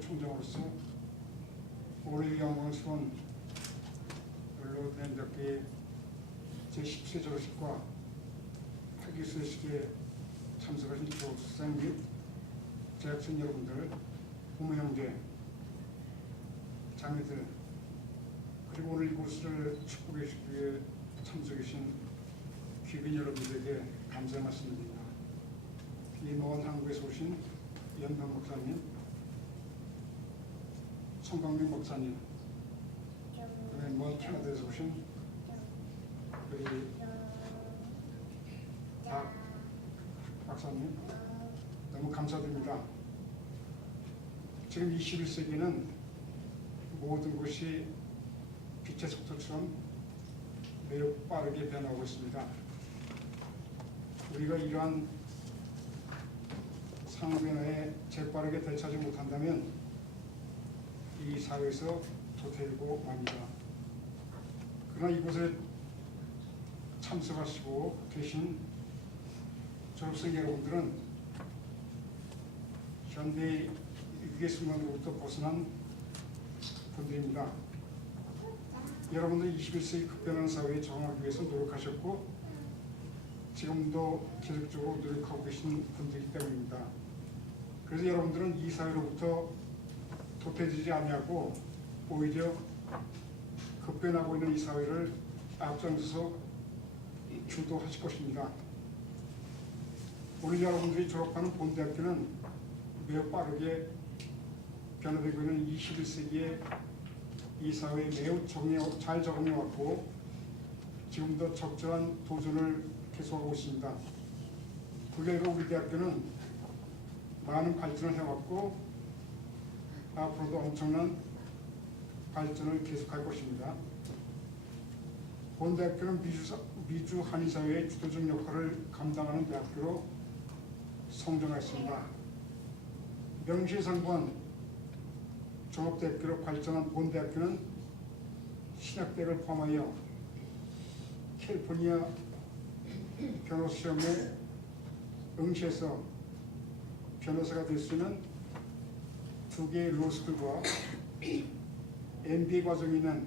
총장으로서 올해 영광스러운 로드랜드학교의 제10세 졸업식과 학위수식에 참석하신 졸업생 및 재학생 여러분들, 부모 형제, 자매들 그리고 오늘 이곳을 축복해 주시기 위해 참석해 주신 귀빈 여러분들에게 감사의 말씀드립니다. 이 먼 한국에서 오신 연변 목사님, 송강민 목사님, 그다음에 먼 캐나다에서 오신 우리 박 박사님 너무 감사드립니다. 지금 21세기는 모든 것이 빛의 속도처럼 매우 빠르게 변하고 있습니다. 우리가 이러한 상변화에 재빠르게 대처하지 못한다면 이 사회에서 도태되고 맙니다. 그러나 이곳에 참석하시고 계신 졸업생 여러분들은 현대 위기 순간으로부터 벗어난 분들입니다. 여러분들 21세기 급변하는 사회에 적응하기 위해서 노력하셨고 지금도 계속적으로 노력하고 계신 분들이기 때문입니다. 그래서 여러분들은 이 사회로부터 도태되지 아니하고 오히려 급변하고 있는 이 사회를 앞장서서 주도하실 것입니다. 우리 여러분들이 졸업하는 본대학교는 매우 빠르게 변화되고 있는 21세기의 이 사회에 매우 적응해, 잘 적응해 왔고 지금도 적절한 도전을 계속하고 있습니다. 그 결과 우리 대학교는 많은 발전을 해왔고 앞으로도 엄청난 발전을 계속할 것입니다. 본대학교는 미주, 한의사회의 주도적 역할을 감당하는 대학교로 성장했습니다. 명실상부한 종합대학교로 발전한 본대학교는 신학대를 포함하여 캘리포니아 변호사 시험에 응시해서 변호사가 될 수 있는 두 개의 로스쿨과 MBA 과정이 있는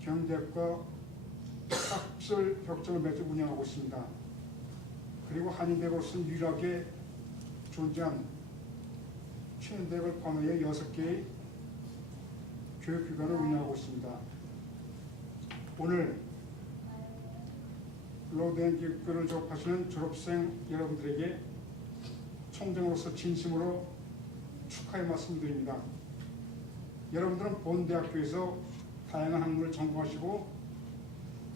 경대학과 학술 격정을 매주 운영하고 있습니다. 그리고 한인대학으로서는 유일하게 존재한 최연대학을 포함하여 여섯 개의 교육기관을 운영하고 있습니다. 오늘 로드앤교육교를 졸업하시는 졸업생 여러분들에게 총장으로서 진심으로 축하의 말씀드립니다. 여러분들은 본 대학교에서 다양한 학문을 전공하시고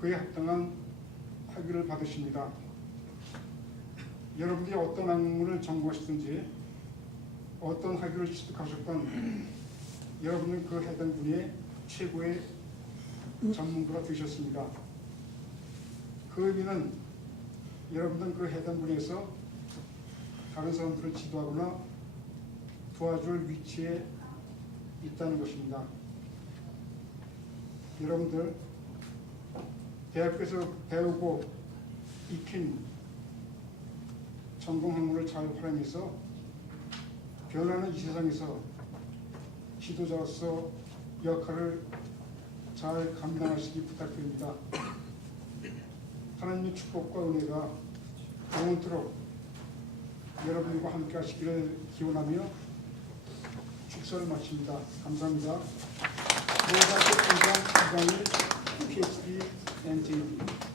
그에 합당한 학위를 받으십니다. 여러분들이 어떤 학문을 전공하시든지 어떤 학위를 취득하셨건 여러분은 그 해당 분야의 최고의 전문가가 되셨습니다. 그 의미는 여러분들은 그 해당 분야에서 다른 사람들을 지도하거나 도와줄 위치에 있다는 것입니다. 여러분들 대학교에서 배우고 익힌 전공 학문을 잘 활용해서 변하는 이 세상에서 지도자로서 역할을 잘 감당하시기 부탁드립니다. 하나님의 축복과 은혜가 영원토록 여러분과 함께 하시기를 기원하며 축사를 마칩니다. 감사합니다. 모사 PhD, NTV.